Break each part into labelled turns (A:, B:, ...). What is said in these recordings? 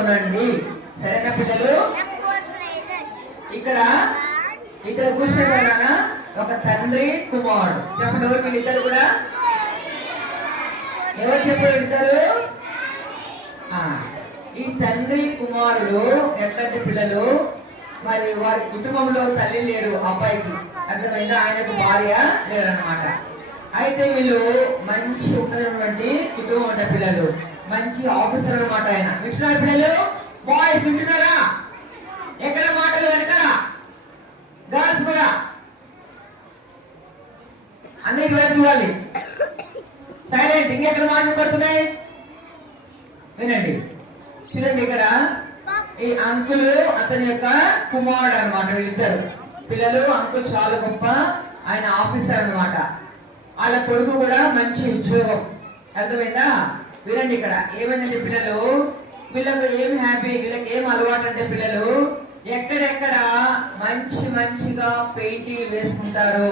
A: తీసుకొనండి సరేనా పిల్లలు? ఇక్కడ ఇక్కడ కూర్చున్న ఒక తండ్రి కుమారుడు. చెప్పండి ఎవరు వీళ్ళిద్దరు కూడా? ఎవరు చెప్పారు ఇద్దరు? ఈ తండ్రి కుమారుడు ఎట్లాంటి పిల్లలు? మరి వారి కుటుంబంలో తల్లి లేరు అబ్బాయికి. అర్థమైందా? ఆయనకు భార్య లేరనమాట అయితే వీళ్ళు మంచి ఉన్నటువంటి కుటుంబం ఉంటారు పిల్లలు. మంచి ఆఫీసర్ అన్నమాట ఆయన. వింటున్నారు పిల్లలు? బాయ్స్ వింటున్నారా? ఎక్కడ మాటలు వెనక? గర్ల్స్ కూడా. అందరికి వైపు ఇవ్వాలి. సైలెంట్ ఇంకెక్కడ మాటలు పడుతున్నాయి? వినండి. చూడండి ఇక్కడ. ఈ అంకుల్ అతని యొక్క కుమారుడు అన్నమాట వీళ్ళిద్దరు. పిల్లలు అంకుల్ చాలా గొప్ప ఆయన ఆఫీసర్ అన్నమాట. వాళ్ళ కొడుకు కూడా మంచి ఉద్యోగం. అర్థమైందా? వినండి ఇక్కడ. ఏమైందంటే పిల్లలు వీళ్ళకు ఏమి హ్యాపీ వీళ్ళకి ఏం అలవాటు అంటే పిల్లలు ఎక్కడెక్కడ మంచి మంచిగా పెయింటింగ్ వేసుకుంటారు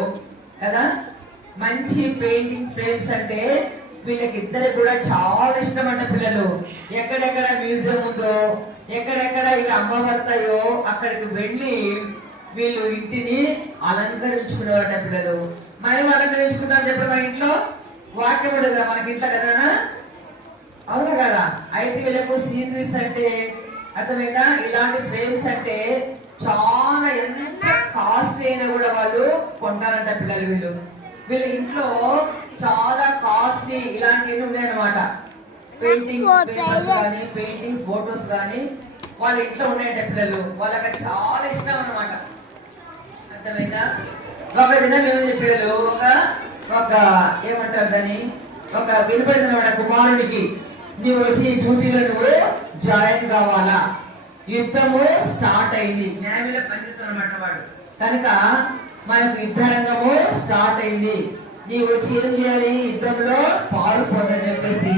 A: కదా? మంచి పెయింటింగ్ ఫ్రేమ్స్ అంటే వీళ్ళకి ఇద్దరు కూడా చాలా ఇష్టం అంట పిల్లలు. ఎక్కడెక్కడ మ్యూజియం ఉందో ఎక్కడెక్కడ ఇవి అమ్మబడతాయో అక్కడికి వెళ్ళి వీళ్ళు ఇంటిని అలంకరించుకునేవాట పిల్లలు. మనం అలంకరించుకుంటాం చెప్పండి మన ఇంట్లో? వాక్యం ఉండదు కదా మనకి ఇంట్లో కదా అవునా కదా అయితే సీనరీస్ అంటే అర్థమైందా? ఇలాంటి ఫ్రేమ్స్ అంటే చాలా ఎంత కాస్ట్లీ అయినా కూడా వాళ్ళు కొంటారంట పిల్లలు వీళ్ళు. వీళ్ళ ఇంట్లో చాలా కాస్ట్లీ ఇలాంటివి ఉన్నాయన్నమాట. పెయింటింగ్ పేపర్స్ కానీ పెయింటింగ్ ఫోటోస్ కానీ వాళ్ళ ఇంట్లో ఉన్నాయంట పిల్లలు. వాళ్ళకి చాలా ఇష్టం అన్నమాట. అర్థమైందా? ఒక దినం ఏమని చెప్పారు ఒక ఒక ఏమంటారు దాన్ని? ఒక వినపడిన కుమారుడికి నీవు వచ్చి ఈ డ్యూటీలో నువ్వు జాయిన్ కావాలా? యుద్ధము స్టార్ట్ అయింది. న్యాయంలో పనిచేస్తున్నమాట వాడు. కనుక మనకు యుద్ధ రంగము స్టార్ట్ అయింది. నీవు వచ్చి ఏం చేయాలి? యుద్ధంలో పాల్పొందని చెప్పేసి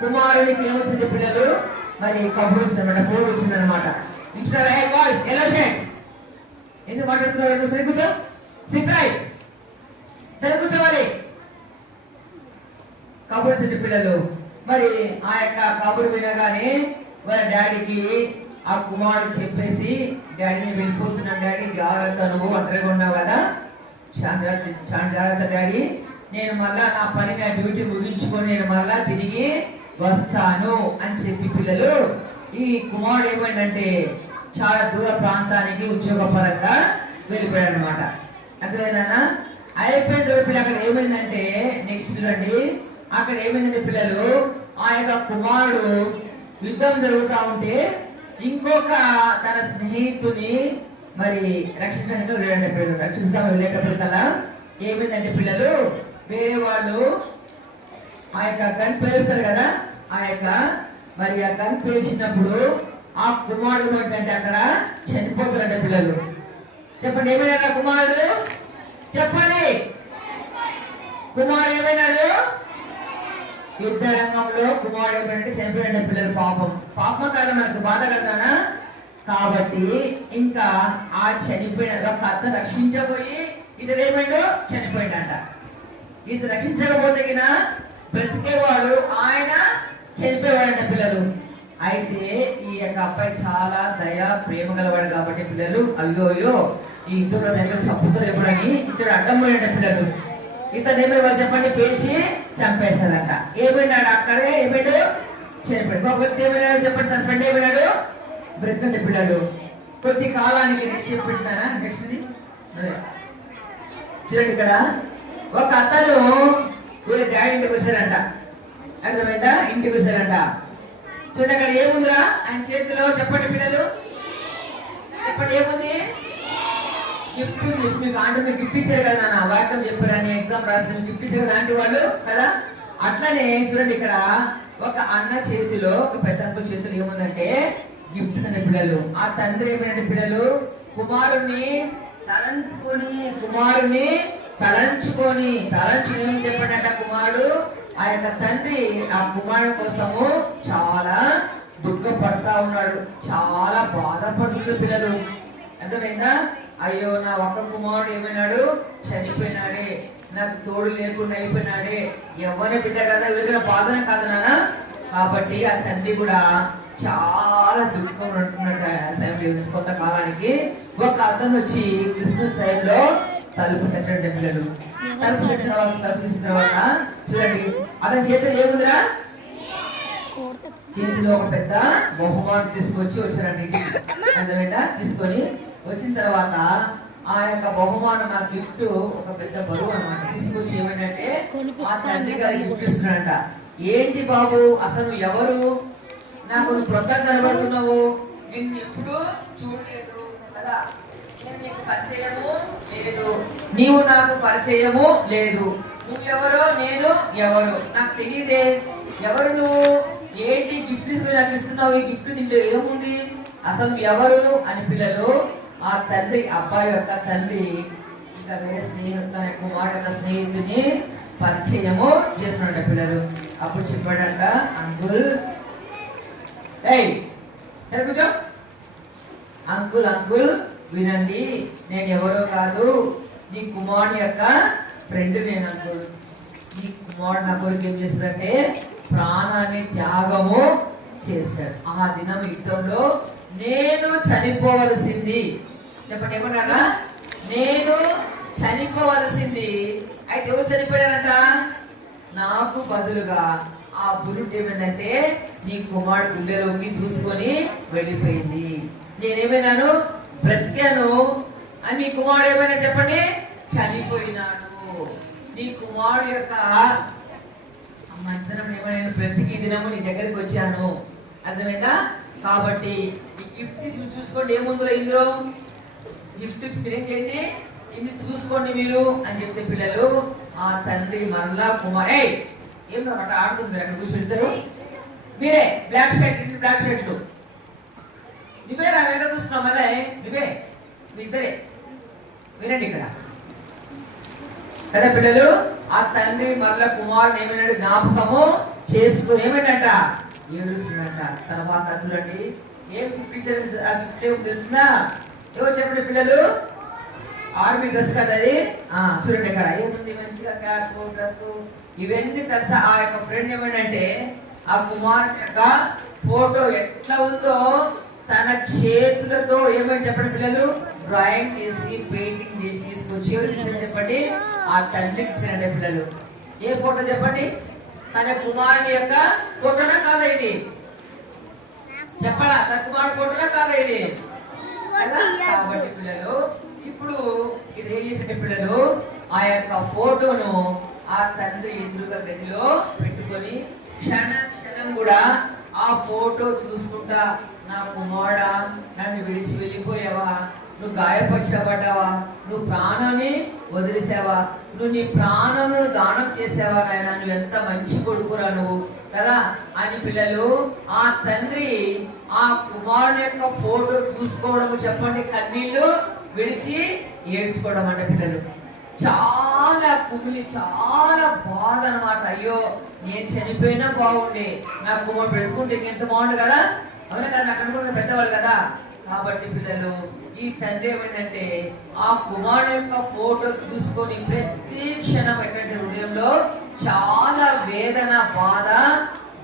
A: కుమారుడికి ఏమొచ్చింది పిల్లలు? మరి కబురు వచ్చిందన్నమాట ఫోన్ వచ్చిందనమాట ఇంటున్నారా బాయ్స్ ఎలా షేట్ ఎందుకు మాట్లాడుతున్నారు సరే కూర్చో. రైట్ సరే కూర్చోవాలి. కబురు చెట్టు పిల్లలు. మరి ఆ యొక్క కబురు వినగానే వాళ్ళ డాడీకి ఆ కుమారుడు చెప్పేసి డాడీని వెళ్ళిపోతున్నాను డాడీ జాగ్రత్త నువ్వు ఒంటరిగా ఉన్నావు కదా. చాలా చాలా జాగ్రత్త డాడీ. నేను మళ్ళా నా పని నా డ్యూటీ ముగించుకొని నేను మళ్ళా తిరిగి వస్తాను అని చెప్పి పిల్లలు ఈ కుమారుడు ఏమైందంటే చాలా దూర ప్రాంతానికి ఉద్యోగపరంగా వెళ్ళిపోయాడు అనమాట అర్థమైందన్నా అయిపోయిన తర్వాత పిల్లలు అక్కడ ఏమైందంటే నెక్స్ట్ చూడండి అక్కడ ఏమైందంటే పిల్లలు ఆ యొక్క కుమారుడు యుద్ధం జరుగుతూ ఉంటే ఇంకొక తన స్నేహితుని మరి రక్షించడానికి వెళ్ళేట పిల్లలు రక్షిస్తా వెళ్ళేటప్పటికల్లా ఏమైందంటే పిల్లలు వేరే వాళ్ళు ఆ యొక్క గన్ పేరుస్తారు కదా ఆ యొక్క మరి ఆ గన్ పేర్చినప్పుడు ఆ కుమారుడు ఏంటంటే అక్కడ చనిపోతారంట పిల్లలు. చెప్పండి ఏమైనా కుమారుడు? చెప్పాలి. కుమారుడు ఏమైనాడు? యుద్ధ రంగంలో కుమారుడు ఎవరంటే చనిపోయిన పిల్లలు పాపం. పాపం మనకు బాధ కదానా కాబట్టి ఇంకా ఆ చనిపోయిన ఒక అత్త రక్షించబోయి ఇతడు ఏమైందో చనిపోయిందంట ఇంత రక్షించకపోతే బ్రతికేవాడు ఆయన చనిపోయేవాడంట పిల్లలు. అయితే ఈ యొక్క అబ్బాయి చాలా దయ ప్రేమ గలవాడు కాబట్టి పిల్లలు అయ్యో అయ్యో ఈ ఇద్దరు దగ్గర చంపుతారు ఎప్పుడని ఇతడు అడ్డం పోయాడంట పిల్లలు. ఇతను ఏమైనా చెప్పండి? పేల్చి చంపేశారంట ఏమన్నాడు అక్కడే ఏమన్నాడు చనిపోయాడు. ఒక వ్యక్తి ఏమైనాడు? చెప్పండి తన ఫ్రెండ్ ఏమన్నాడు బ్రతికండి పిల్లలు కొద్ది కాలానికి నెక్స్ట్ చెప్పినారా నెక్స్ట్ది చూడండి ఇక్కడ. ఒక అతను వీళ్ళ డాడీ ఇంటికి వచ్చారంట. అర్థమైందా? ఇంటికి వచ్చారంట. చూడండి అక్కడ ఏముందిరా? ఆయన చేతిలో చెప్పండి పిల్లలు. చెప్పండి ఏముంది? గిఫ్ట్ ఉంది మీకు ఆంటీ మీకు గిఫ్ట్ ఇచ్చారు కదా నాన్న వాక్యం చెప్పారని ఎగ్జామ్ రాసి మీకు గిఫ్ట్ ఇచ్చారు కదా ఆంటీ వాళ్ళు కదా? అట్లనే చూడండి ఇక్కడ ఒక అన్న చేతిలో ఒక పెద్ద అంకుల్ చేతిలో ఏముందంటే గిఫ్ట్ ఉందండి పిల్లలు. ఆ తండ్రి ఏమైనా పిల్లలు? కుమారుణ్ణి తలంచుకొని కుమారుని తలంచుకొని తలంచుకుని ఏం చెప్పాడట కుమారుడు? ఆ యొక్క తండ్రి ఆ కుమారుడు కోసము చాలా దుఃఖపడతా ఉన్నాడు. చాలా బాధపడుతుంది పిల్లలు. అర్థమైందా? అయ్యో నా ఒక్క కుమారుడు ఏమైనాడు? చనిపోయినాడే. నాకు తోడు లేకుండా అయిపోయినాడే. ఎవరి బిడ్డ కదా వీళ్ళకి బాధన కాదు నాన్న. కాబట్టి ఆ తండ్రి కూడా చాలా దుఃఖం ఉంటున్నట్టు సమయం కొంతకాలానికి ఒక అతను వచ్చి క్రిస్మస్ టైంలో తలుపు తట్టండి పిల్లలు తలుపు తట్టిన తర్వాత తలుపు తీసిన తర్వాత చూడండి అతని చేతిలో ఏముందిరా? చేతిలో ఒక పెద్ద బహుమానం తీసుకొచ్చి వచ్చారండి. ఇంటికి అర్థమైందా? తీసుకొని వచ్చిన తర్వాత ఆ యొక్క బహుమానం ఆ గిఫ్ట్ ఒక పెద్ద బరువు అనమాట తీసుకొచ్చి ఏమంటే ఆ తండ్రి గారికి గిఫ్ట్ ఇస్తున్నాడంట ఏంటి బాబు? అసలు ఎవరు? నాకు నువ్వు కనబడుతున్నావు. నిన్ను ఎప్పుడు చూడలేదు కదా. నేను నీకు పరిచయము లేదు. నీవు నాకు పరిచయము లేదు. నువ్వెవరో నేను ఎవరు? నాకు తెలియదే ఎవరు నువ్వు? ఏంటి గిఫ్ట్ నాకు ఇస్తున్నావు? ఈ గిఫ్ట్ దీంట్లో ఏముంది? అసలు ఎవరు? అని పిల్లలు ఆ తండ్రి అబ్బాయి యొక్క తల్లి ఇక వేరే స్నేహితు తన యొక్క మాట యొక్క స్నేహితుని పరిచయము చేస్తున్నాడు పిల్లలు. అప్పుడు చెప్పాడంట అంకుల్ ఏయ్ సరే కూర్చో. అంకుల్ అంకుల్ వినండి నేను ఎవరో కాదు నీ కుమారుని యొక్క ఫ్రెండ్ నేను అంకుల్. నీ కుమారుడు నా కొరకు ఏం చేశాడంటే ప్రాణాన్ని త్యాగము చేశాడు. ఆ దినం యుద్ధంలో నేను చనిపోవలసింది. చెప్పండి ఏమన్నారా నేను చనిపోవలసింది. అయితే ఎవరు చనిపోయారంట? నాకు బదులుగా ఆ బురుడు ఏమైందంటే నీ కుమారుడు గుండెలోకి దూసుకొని వెళ్ళిపోయింది. నేనేమైనాను? బ్రతికాను. అని నీ కుమారుడు ఏమైనా చెప్పండి? చనిపోయినాడు. నీ కుమారుడు యొక్క మంచిదనం ఏమైనా బ్రతికి దినము నీ దగ్గరికి వచ్చాను. అర్థమైందా? కాబట్టి ఈ గిఫ్ట్ చూసుకోండి ఏముందో ఇందులో? గిఫ్ట్ ఏం చేయండి. ఇది చూసుకోండి మీరు అని చెప్తే పిల్లలు ఆ తండ్రి మరలా కుమార్ ఏయ్! ఏం అన్నమాట ఆడుతుంది మీరు అక్కడ కూర్చుంటారు మీరే బ్లాక్ షర్ట్ బ్లాక్ షర్ట్లు నువ్వే నా వెనక చూస్తున్నావు మళ్ళీ. నువ్వే మీ ఇద్దరే. వినండి ఇక్కడ. కదా పిల్లలు ఆ తండ్రి మరలా కుమారుని ఏమైనాడు జ్ఞాపకము చేసుకుని ఏమైందంట? ఏడుస్తున్నట్ట తర్వాత చూడండి ఏం పిక్చర్ ఆ తెలుస్తుందా? ఏవో చెప్పండి పిల్లలు. ఆర్మీ డ్రెస్ కదా అది? ఆ చూడండి ఇక్కడ ఏముంది? మంచిగా క్యాప్ డ్రెస్ ఇవన్నీ తెలుసా? ఆ యొక్క ఫ్రెండ్ ఏమంటే ఆ కుమారుడు యొక్క ఫోటో ఎట్లా ఉందో తన చేతులతో ఏమని చెప్పండి పిల్లలు? డ్రాయింగ్ చేసి పెయింటింగ్ చేసి తీసుకొచ్చి ఎవరికి చెప్పండి? ఆ తండ్రికి ఇచ్చారంటే పిల్లలు. ఏ ఫోటో చెప్పండి? తన కుమారుని యొక్క ఫోటోనా కాదా ఇది? చెప్పరా తన కుమారుడు ఫోటోనా కాదా ఇది? కాబట్టి పిల్లలు ఇప్పుడు ఇది ఏం చేసే పిల్లలు? ఆ యొక్క ఫోటోను ఆ తండ్రి ఎదురుగా గదిలో పెట్టుకొని క్షణ క్షణం కూడా ఆ ఫోటో చూసుకుంటా నా కుమారుడా నన్ను విడిచి వెళ్ళిపోయావా? నువ్వు గాయపరచబడ్డావా నువ్వు ప్రాణాన్ని వదిలేసావా? నువ్వు నీ ప్రాణములను దానం చేసావా నాయన? నువ్వు ఎంత మంచి కొడుకురా నువ్వు కదా? అని పిల్లలు ఆ తండ్రి ఆ కుమారుని యొక్క ఫోటో చూసుకోవడం చెప్పండి కన్నీళ్ళు విడిచి ఏడ్చుకోవడం అంట పిల్లలు. చాలా కుమిలి చాలా బాధ అనమాట అయ్యో నేను చనిపోయినా బాగుండే. నా కుమారుడు పెట్టుకుంటే ఇంకెంత బాగుండు కదా? అవునా కదా? నాకు అనుకుంటే పెద్దవాళ్ళు కదా? కాబట్టి పిల్లలు ఈ తండ్రి ఏమైందంటే ఆ కుమారుడు యొక్క ఫోటో చూసుకొని ప్రతి క్షణం ఎటువంటి హృదయంలో చాలా వేదన బాధ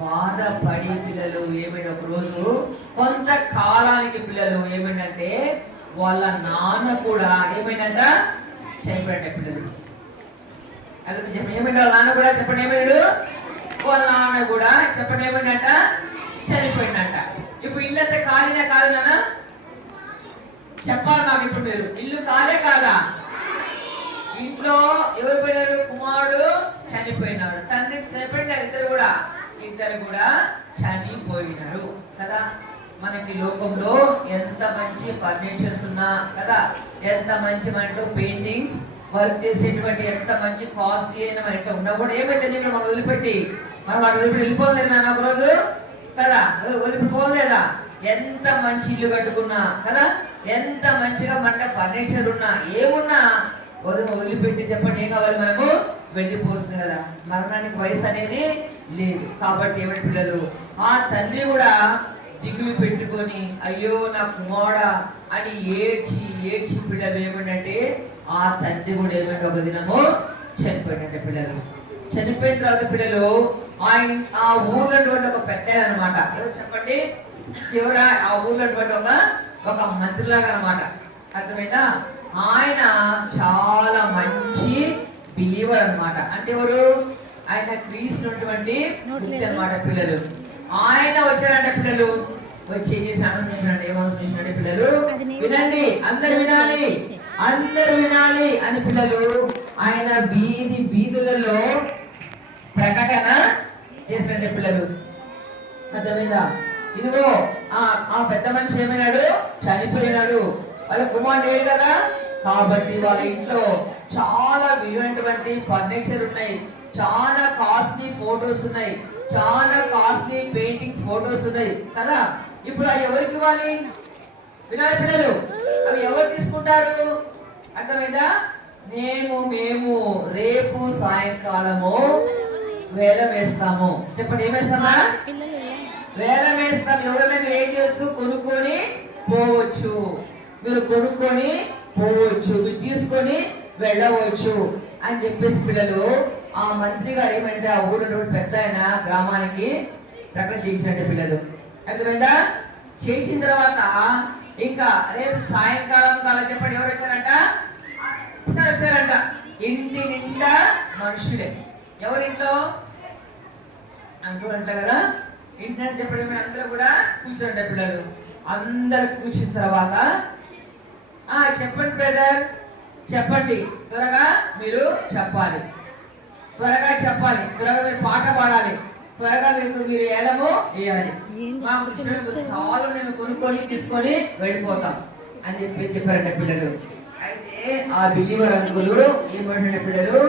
A: బాధపడి పిల్లలు ఏమైనా ఒకరోజు కొంతకాలానికి కొంత కాలానికి పిల్లలు ఏమైందంటే వాళ్ళ నాన్న కూడా ఏమైందంట చనిపోయాడు పిల్లలు. అదే ఏమైంది వాళ్ళ నాన్న కూడా చెప్పండి ఏమైనాడు వాళ్ళ నాన్న కూడా చెప్పండి ఏమైందంట చనిపోయిందంట. ఇప్పుడు ఇల్లంతా ఖాళీనా ఖాళీనే కాదు నాన్న చెప్పాలి నాకు ఇప్పుడు మీరు. ఇల్లు కాలే కాదా? ఇంట్లో ఎవరు పోయినాడు కుమారుడు చనిపోయినాడు. తండ్రి చనిపోయినారు ఇద్దరు కూడా ఇద్దరు కూడా చనిపోయినారు. కదా? మనకి లోకంలో ఎంత మంచి ఫర్నిచర్స్ ఉన్నా కదా? ఎంత మంచి మనలో పెయింటింగ్స్ వర్క్ చేసేటువంటి ఎంత మంచి కాస్ట్లీ అయిన మనకి ఉన్నా కూడా ఏమైతే ఇక్కడ మనం వదిలిపెట్టి? మనం వాటి వదిలిపెట్టి వెళ్ళిపోలేదు నాన్న ఒకరోజు? కదా? వదిలిపెట్టి ఎంత మంచి ఇల్లు కట్టుకున్నా కదా? ఎంత మంచిగా మన ఫర్నిచర్ ఉన్నా ఏమున్నా వదిలి వదిలిపెట్టి చెప్పండి ఏం కావాలి మనము వెళ్ళిపోతుంది కదా. మరణానికి వయసు అనేది లేదు. కాబట్టి ఏమిటి పిల్లలు? ఆ తండ్రి కూడా దిగులు పెట్టుకొని అయ్యో నా కుమారుడా అని ఏడ్చి ఏడ్చి పిల్లలు ఏమంటే ఆ తండ్రి కూడా ఏమంటే ఒక దినము చనిపోయినట్టు పిల్లలు. చనిపోయిన తర్వాత పిల్లలు ఆ ఆ ఊర్లో ఒక పెద్ద అనమాట చెప్పండి? ఎవరా? ఆ ఊర్లో ఉన్నటువంటి ఒక ఒక మంత్రిలాగా అనమాట అర్థమైందా? ఆయన చాలా మంచి బిలీవర్ అన్నమాట అంటే ఎవరు? ఆయన క్రీస్తు ఉన్నటువంటి వ్యక్తి అన్నమాట పిల్లలు. ఆయన వచ్చారంట పిల్లలు? వచ్చి ఆనందం చేసినట్టు పిల్లలు? వినండి అందరు వినాలి అందరు వినాలి అని పిల్లలు ఆయన వీధి వీధులలో ప్రకటన చేసినట్టు పిల్లలు. అర్థమైందా? ఇదిగో ఆ పెద్ద మనిషి ఏమైనాడు? చనిపోయినాడు. వాళ్ళ కుమారుడు లేడు కదా? కాబట్టి వాళ్ళ ఇంట్లో చాలా విలువైనటువంటి ఫర్నిచర్ ఉన్నాయి. చాలా కాస్ట్లీ ఫోటోస్ ఉన్నాయి. చాలా కాస్ట్లీ పెయింటింగ్స్ ఫోటోస్ ఉన్నాయి. కదా? ఇప్పుడు అవి ఎవరికి ఇవ్వాలి? వినాలి పిల్లలు అవి ఎవరు తీసుకుంటారు? అర్థమైందా? మేము మేము రేపు సాయంకాలము వేలం వేస్తాము. చెప్పండి ఏమేస్తామా వేలం వేస్తాం ఎవరైనా మీరు ఏం చేయొచ్చు? కొనుక్కొని పోవచ్చు. మీరు కొనుక్కొని పోవచ్చు. మీరు తీసుకొని వెళ్ళవచ్చు అని చెప్పేసి పిల్లలు ఆ మంత్రి గారు ఏమంటే ఆ ఊళ్ళో పెద్ద ఆయన గ్రామానికి ప్రకటన చేయించినట్టే పిల్లలు. అర్థమైందా? చేసిన తర్వాత ఇంకా రేపు సాయంకాలం కాలం చెప్పండి ఎవరు వచ్చారంట? వచ్చారంట. ఇంటి నిండా మనుషులే. ఎవరింట్లో? అంటూ అంటారు కదా? ఇంటర్నెట్ చెప్పడం అందరూ కూడా కూర్చుంటే పిల్లలు. అందరు కూర్చున్న తర్వాత ఆ చెప్పండి బ్రదర్ చెప్పండి. త్వరగా మీరు చెప్పాలి. త్వరగా చెప్పాలి. త్వరగా మీరు పాట పాడాలి. త్వరగా మీకు మీరు ఏలము వేయాలి. మాకు ఇచ్చినట్టు చాలా మేము కొనుక్కొని తీసుకొని వెళ్ళిపోతాం. అని చెప్పి చెప్పారంట పిల్లలు. అయితే ఆ బిలీవర్ అంకులు ఏమంటే పిల్లలు?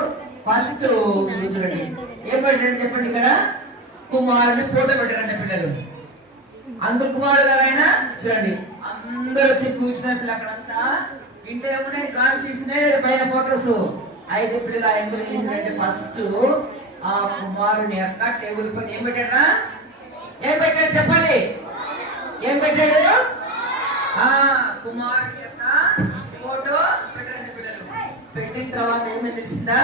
A: ఫస్ట్ చూడండి ఏం చెప్పండి ఇక్కడ? కుమారుని ఫోటో పెట్టారంట పిల్లలు. అందరు కుమారుడు గారైనా ఆయన చూడండి. అందరూ వచ్చి కూర్చున్న పిల్లలు అక్కడంతా. ఇంట్లో ఏమున్నాయి? డ్రాయింగ్ చూసినాయి పైన ఫోటోస్. అయితే పిల్లలు ఆ ఎంబులు చేసినట్టే ఫస్ట్ ఆ కుమారుని యొక్క టేబుల్ పైన ఏం పెట్టారా? ఏం పెట్టాడు చెప్పాలి ఏం పెట్టాడు? ఆ కుమారుని యొక్క ఫోటో పెట్టారంట పిల్లలు. పెట్టిన తర్వాత ఏమైనా తెలిసిందా?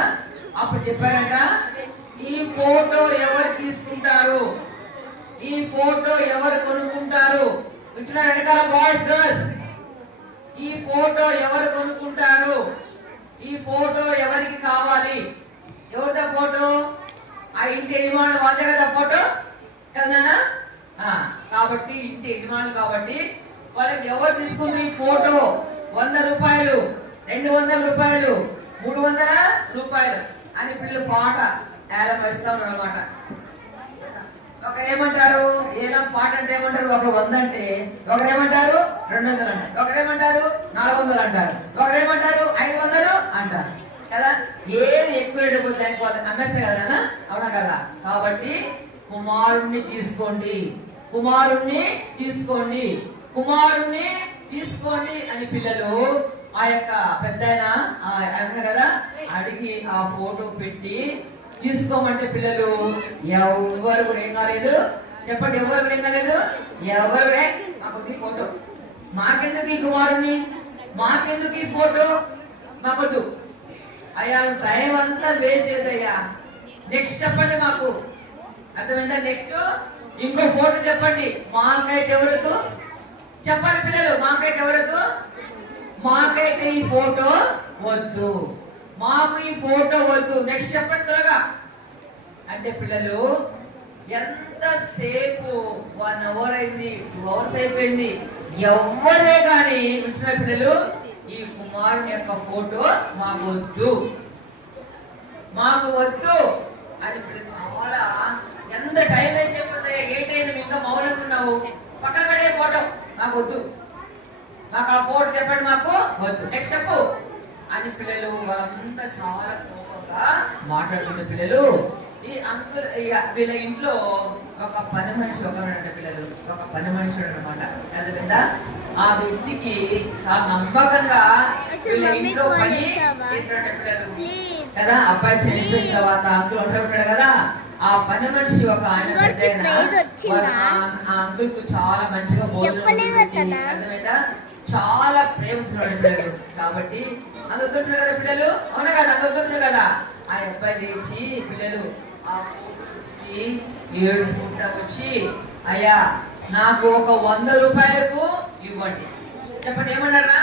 A: అప్పుడు చెప్పారంట ఈ ఫోటో ఎవరు తీసుకుంటారు? ఈ ఫోటో ఎవరు కొనుక్కుంటారు? ఇట్లా వెనకాల బాయ్స్ గర్ల్స్ ఈ ఫోటో ఎవరు కొనుక్కుంటారు? ఈ ఫోటో ఎవరికి కావాలి? ఎవరిదా ఫోటో? ఆ ఇంటి యజమానులు వాళ్ళే కదా ఫోటో? కదా కాబట్టి ఇంటి యజమానులు కాబట్టి వాళ్ళకి ఎవరు తీసుకుంది ఈ ఫోటో? వంద రూపాయలు రెండు వందల రూపాయలు మూడు వందల రూపాయలు అని పిల్లలు పాట. ఏలం అనమాట? ఒకరు ఏమంటారు? ఏలం పాట అంటే ఏమంటారు? ఒకరు వంద అంటే ఒకరు ఏమంటారు? రెండు వందలు అంటారు. ఒకరు ఏమంటారు? నాలుగు వందలు అంటారు. ఒకరు ఏమంటారు? ఐదు వందలు అంటారు. కదా? ఏది ఎక్కువ రేటు పోతే అనుకోవాలి అమ్మేస్తే కదా నాన్న? అవునా కదా? కాబట్టి కుమారుణ్ణి తీసుకోండి. కుమారుణ్ణి తీసుకోండి. కుమారుణ్ణి తీసుకోండి అని పిల్లలు ఆ యొక్క పెద్ద ఆయన కదా అడిగి ఆ ఫోటో పెట్టి తీసుకోమంటే పిల్లలు ఎవరు కూడా ఏం కాలేదు. చెప్పండి ఎవరు కూడా ఏం కాలేదు? ఎవరు మాకు ఈ ఫోటో. మాకెందుకు ఈ కుమారుని మాకెందుకు ఈ ఫోటో? మాకొద్దు. అయ్యా టైం అంతా వేస్ట్ చేయదయ్యా నెక్స్ట్ చెప్పండి మాకు. అర్థమైందా? నెక్స్ట్ ఇంకో ఫోటో చెప్పండి. మాకైతే ఎవరదు చెప్పాలి పిల్లలు మాకైతే ఎవరదు మాకైతే ఈ ఫోటో వద్దు. మాకు ఈ ఫోటో వద్దు. నెక్స్ట్ చెప్పండి త్వరగా. అంటే పిల్లలు ఎంతసేపు వన్ అవర్ అయింది టూ అవర్స్ అయిపోయింది. ఎవరే కానీ వింటున్న పిల్లలు ఈ కుమారుని యొక్క ఫోటో మాకు వద్దు. మాకు వద్దు. అని పిల్లలు చాలా ఎంత టైం వేస్ట్ అయిపోతాయా ఏంటైనా ఇంకా మౌనంగా ఉన్నావు పక్కన పడే ఫోటో మాకు వద్దు. మాకు ఆ ఫోటో చెప్పండి మాకు? వద్దు. నెక్స్ట్ చెప్పు. అని పిల్లలు వాళ్ళంతా చాలా కోపంగా మాట్లాడుతున్న పిల్లలు? ఈ అంకుల్ ఇక వీళ్ళ ఇంట్లో ఒక పని మనిషి ఒక పిల్లలు. ఒక పని మనిషి అనమాట అర్థమైందా? ఆ వ్యక్తికి చాలా నమ్మకంగా వీళ్ళ ఇంట్లో పని చేసినట్టు పిల్లలు. కదా అబ్బాయి చనిపోయిన తర్వాత అంకుల్ ఉంటాడు కదా ఆ పని మనిషి ఒక ఆయన? వాళ్ళ ఆ- అంకుల్కు చాలా మంచిగా భోజనం? అర్థమైందా? చాలా ప్రేమించిన కాబట్టి అందుతుంటారు కదా పిల్లలు? అవునా కదా? అందుతుంటారు కదా? ఆ అబ్బాయి లేచి పిల్లలు ఆ ఫోటో తీసి ఏడుచుకుంటా వచ్చి అయ్యా నాకు ఒక వంద రూపాయలకు ఇవ్వండి. చెప్పండి ఏమన్నారా?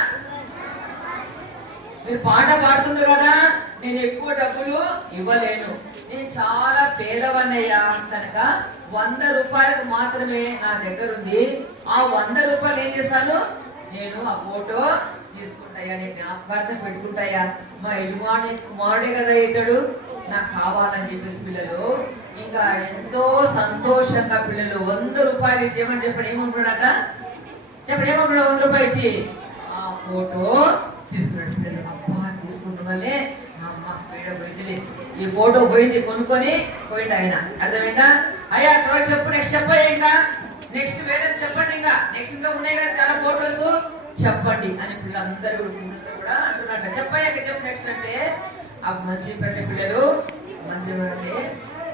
A: మీరు పాట పాడుతున్నారు కదా? నేను ఎక్కువ డబ్బులు ఇవ్వలేను. నేను చాలా పేదవన్నయ్యా కనుక వంద రూపాయలకు మాత్రమే నా దగ్గర ఉంది ఆ వంద రూపాయలు ఏం చేస్తాను? నేను ఆ ఫోటో తీసుకుంటాయా? నేను జ్ఞాపకార్థం పెట్టుకుంటాయా? మా యజమాని కుమారుడే కదా ఇతడు. నాకు కావాలని చెప్పేసి పిల్లలు ఇంకా ఎంతో సంతోషంగా పిల్లలు వంద రూపాయలు ఇచ్చేయమని చెప్పండి? ఏమంటున్నాడట? చెప్పండి ఏమంటున్నాడు? వంద రూపాయలు ఇచ్చి. ఆ ఫోటో తీసుకున్నాడు పిల్లలు. అబ్బా తీసుకుంటున్నాలే అమ్మ పీడ పోయింది ఈ ఫోటో పోయింది కొనుక్కొని పోయిండు ఆయన. అర్థమైందా? అయ్యా త్వర చెప్పు నెక్స్ట్ చెప్పయ్యా ఇంకా నెక్స్ట్ వేరే చెప్పండి ఇంకా. నెక్స్ట్ ఇంకా ఉన్నాయి కదా చాలా ఫోటోస్ చెప్పండి అని పిల్లలందరూ కూడా అంటున్నారు చెప్పయ్యాక చెప్పు నెక్స్ట్ అంటే. ఆ మంచి పెట్టే పిల్లలు మంచి అంటే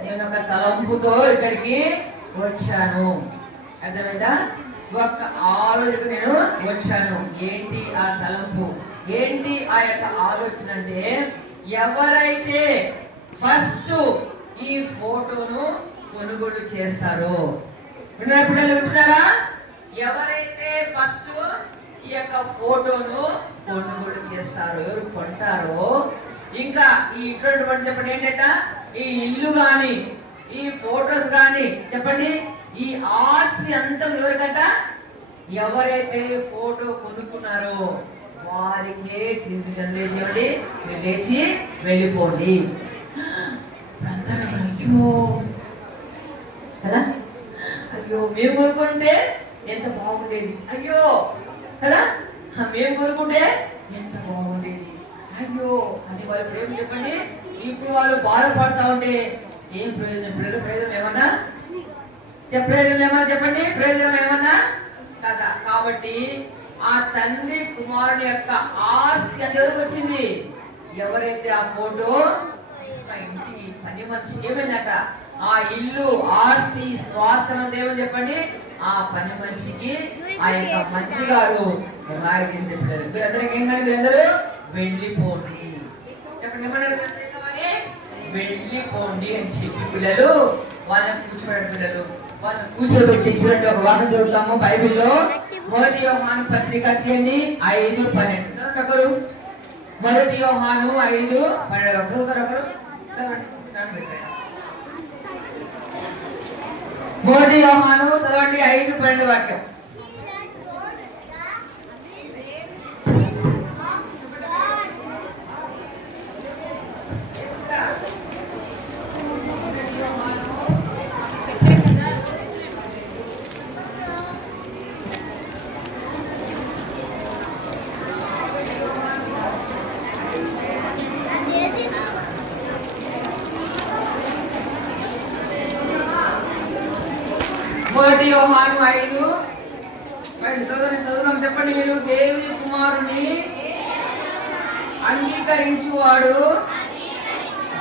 A: నేను ఒక తలంపుతో ఇక్కడికి వచ్చాను. అర్థమైందా? ఒక ఆలోచన నేను వచ్చాను. ఏంటి ఆ తలంపు? ఏంటి ఆ యొక్క ఆలోచన అంటే ఎవరైతే ఫస్ట్ ఈ ఫోటోను కొనుగోలు చేస్తారో వింటున్నారా పిల్లలు వింటున్నారా? ఎవరైతే ఫస్ట్ ఈ యొక్క ఫోటోను కొనుగోలు చేస్తారో ఎవరు కొంటారో ఇంకా ఈ ఇటువంటి చెప్పండి ఏంటంట? ఈ ఇల్లు గాని ఈ ఫోటోస్ గాని చెప్పండి. ఈ ఆస్తి అంతా ఎవరికంట? ఎవరైతే ఫోటో కొనుక్కున్నారో వారికే చింత చంద్రేశ్వరుడి మీరు లేచి వెళ్ళిపోండి. అందరూ అయ్యో. కదా? అయ్యో మేము కొనుక్కుంటే ఎంత బాగుండేది. అయ్యో కదా? మేము కోరుకుంటే ఎంత బాగుండేది. అయ్యో అని వాళ్ళు ఇప్పుడు ఏం చెప్పండి? ఇప్పుడు వాళ్ళు బాధపడతా ఉంటే ఏం ప్రయోజనం? పిల్లల ప్రయోజనం ఏమన్నా? చెప్ప ప్రయోజనం ఏమన్నా చెప్పండి? ప్రయోజనం ఏమన్నా? కదా కాబట్టి ఆ తండ్రి కుమారుని యొక్క ఆస్తి అది ఎవరికి వచ్చింది. ఎవరైతే ఆ ఫోటో తీసుకున్న ఇంటికి పని మనిషి ఏమైందట? ఆ ఇల్లు ఆస్తి స్వాస్థ్యం అంతా ఏమని చెప్పండి. ఆ పని మనిషికి ఆ యొక్క మంత్రి గారు రాయించండి పిల్లలు. వీరందరికి ఏం కానీ వీరందరూ వెళ్ళిపోండి. చెప్పండి ఏమన్నారు? వెళ్ళిపోండి అని చెప్పి పిల్లలు వాళ్ళని కూర్చోబెట్టిన పిల్లలు. వాళ్ళని కూర్చోబెట్టి చూడండి ఒక వాక్యం చదువుతాము బైబిల్లో. మొదటి యోహాను పత్రిక తీయండి ఐదు పన్నెండు. చదవండి ఒకరు. మొదటి యోహాను ఐదు పన్నెండు. ఒకరు చదువుతారు ఒకరు. చదవండి స్టార్ట్ యోహాను చదవండి ఐదు పన్నెండు వాక్యం మొదటి యోహాను మొదటి యోహాను ఐదు బయట చదవని చదువుదాం చెప్పండి మీరు దేవుని కుమారుని అంగీకరించువాడు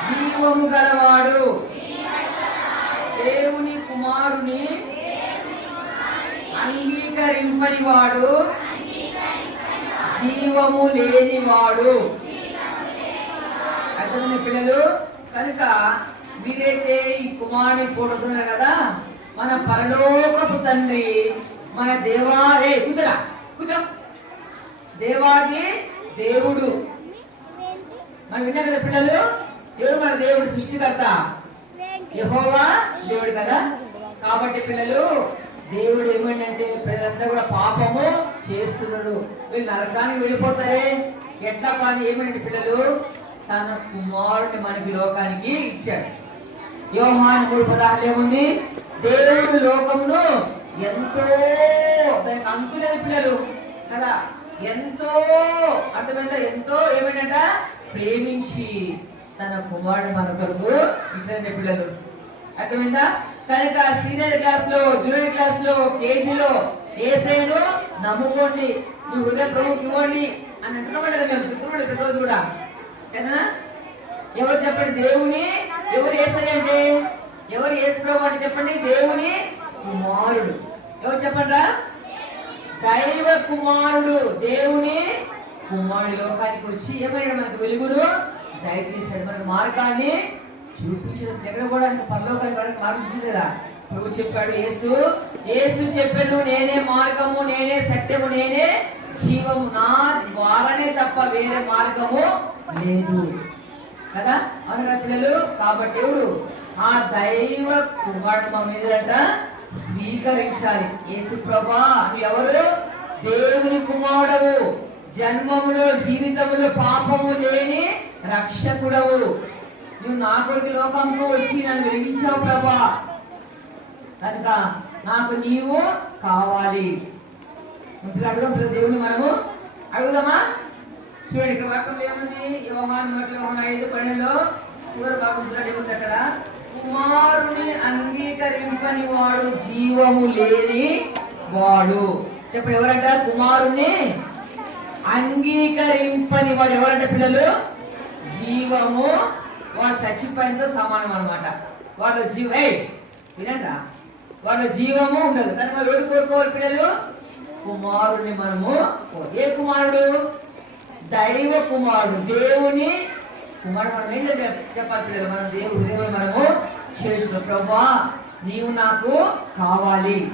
A: జీవము గలవాడు. దేవుని కుమారుని అంగీకరింపని వాడు జీవము లేనివాడు. అర్థమైన పిల్లలు? కనుక వీరైతే ఈ కుమారుని పోడుతున్నారు కదా? మన పరలోకపు తండ్రి మన దేవాదే కూర్చోరా కూర్చో. దేవాది దేవుడు. మనం విన్నా కదా పిల్లలు? ఎవరు మన దేవుడు సృష్టికర్త? యహోవా దేవుడు కదా? కాబట్టి పిల్లలు దేవుడు ఏమంటే ప్రజలంతా కూడా పాపము చేస్తున్నాడు. వీళ్ళు నరకానికి వెళ్ళిపోతారే? ఎట్లా కానీ ఏమంటే పిల్లలు? తన కుమారుని మనకి లోకానికి ఇచ్చాడు. యోహాన్ మూడు పదహారులు ఏముంది? దేవుడు లోకమును ఎంతో దానికి అంతులేని పిల్లలు కదా? ఎంతో అర్థమైందా? ఎంతో ఏమైందంట ప్రేమించి తన కుమారుడు మన కొరకు ఇచ్చారండి పిల్లలు అర్థమైందా? కనుక సీనియర్ క్లాస్లో జూనియర్ క్లాస్లో కేజీలో ఏసైను నమ్ముకోండి. మీ హృదయ ప్రభుకి ఇవ్వండి అని అంటున్నాం మేము చెప్తున్నాం ప్రతిరోజు కూడా. కదా ఎవరు చెప్పండి? దేవుని? ఎవరు ఏసై అంటే? ఎవరు ఏసు ప్రభు అంటే చెప్పండి? దేవుని కుమారుడు. ఎవరు చెప్పండి దైవ కుమారుడు. దేవుని కుమారుడు లోకానికి వచ్చి ఏమైనా మనకు వెలుగును దయచేశాడు. మనకు మార్గాన్ని చూపించడం. ఎక్కడ కూడా పరలోకానికి వెళ్ళడానికి మార్గం లేదా కదా? ప్రభు చెప్పాడు యేసు యేసు చెప్పాడు నేనే మార్గము నేనే సత్యము నేనే జీవము. నా ద్వారానే తప్ప వేరే మార్గము లేదు. కదా? అవును కదా పిల్లలు? కాబట్టి ఎవరు? ఆ దైవ కుమారుడు మా మీదట స్వీకరించాలి. యేసు ప్రభా నువ్వు ఎవరు? దేవుని కుమారుడవు. జన్మములో జీవితములో పాపము లేని రక్షకుడవు. నువ్వు నా కొడుకు లోకంకు వచ్చి నన్ను వెలిగించావు ప్రభా. కనుక నాకు నీవు కావాలి. అడుగుదాం పిల్లలు దేవుని మనము అడుగుదామా? చూడండి ఇక్కడ వాక్యం ఏముంది? యోహాన్ నోటి యోహాన్ ఐదు పన్నెండులో చివరి భాగం చూడండి ఏముంది అక్కడ? కుమారుని అంగీకరింపని వాడు జీవము లేని వాడు. చెప్పండి ఎవరంట? కుమారుని అంగీకరింపని వాడు ఎవరంటే పిల్లలు? జీవము. వాడు చచ్చిపోయినతో సమానం అనమాట వాళ్ళు జీవ వినండి వాళ్ళ జీవము ఉండదు. కనుక ఎవరు కోరుకోవాలి పిల్లలు? కుమారుడిని మనము ఏ కుమారుడు? దైవ కుమారుడు. దేవుని కుమారుడు. మనం ఏం చెప్పాలి పిల్లలు? మనం దేవుడు దేవుడు మనము చేసుకున్నాం ప్రభా నీవు నాకు కావాలి.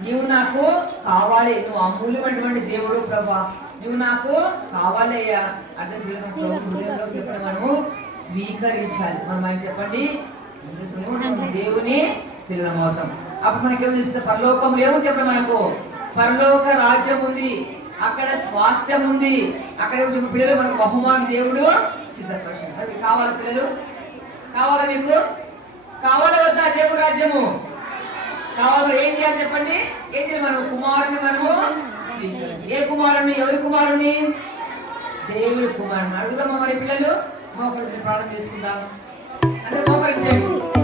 A: నీవు నాకు కావాలి. నువ్వు అమూల్యమైనటువంటి దేవుడు ప్రభా. నువ్వు నాకు కావాలి అయ్యా అర్థం హృదయంలో చెప్పడం మనము స్వీకరించాలి. మనం ఆయన చెప్పండి? దేవుని పిల్లలం అవుతాం అప్పుడు మనకి ఏం చేస్తుంది పరలోకం లేవు చెప్పడం మనకు. పరలోక రాజ్యం ఉంది. అక్కడ స్వాస్థ్యం ఉంది. అక్కడ ఏమో పిల్లలు మనకు బహుమానం దేవుడు సిద్ధపరచండి. అది కావాలి పిల్లలు? కావాలా మీకు? కావాలా వద్దా దేవుడు రాజ్యము? కావాలి ఏం చేయాలి చెప్పండి? ఏం చేయాలి? మనం కుమారుని మనము స్వీకరించాలి. ఏ కుమారుని ఎవరి కుమారుని దేవుడి కుమారుని అడుగుదామా మరి పిల్లలు? మోకరించి ప్రార్థన చేసుకుందాం. అందరూ మోకరించండి.